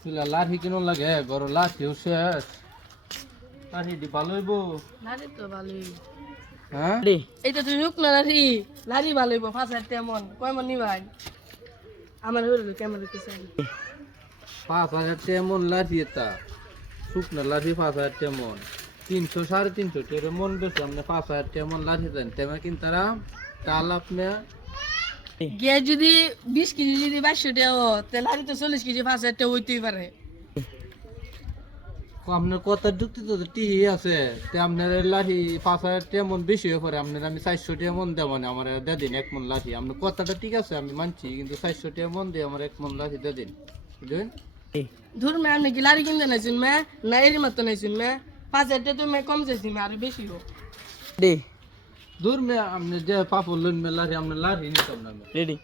তুলা লাঠি কেন লাগে গর লাঠিও শেষ লাঠি দি ভালো হইব লাঠি তো ভালোই হ্যাঁ এইটা তুই রুক না লাঠি লাঠি ভালো হইব 5,000 তেমন কয় মন নিবাই আমার হইলো কেমন কিছু 5,000 তেমন লাঠি এটা শুকনা লাঠি 5,000 তেমন 300 350 টাকা মন বেশি আপনি 5,000 তেমন লাঠি দেন তেমন কিন্তু তারা তাল আপনি গে যদি 20 কেজি যদি 200 টাকা তে লাঠি তো 40 কেজি 5,000 টাকা হইতেই পারে আপনার কথা যুক্তি তো টিহি আছে তে আপনার লাঠি 5,000 তেমন বেশি হয়ে পড়ে আপনার আমি 400 টাকা মন দেবো না আমার দিয়ে দিন 1 মন লাঠি আপনার কথাটা ঠিক আছে আমি মানছি কিন্তু 400 টাকা মন দিয়ে আমার 1 মন লাঠি দিয়ে দিন বুঝলেন ধুর মে আপনি কি লাঠি কিনতে নাইছেন মে না এরই মতো নাইছেন মে 5,000 টাকা তো মে কম যাইছি মে আর বেশি হোক দূর মে আপনি যে পাপড় লইন মে লাঠি আপনার লাঠি নিতাম না রেডি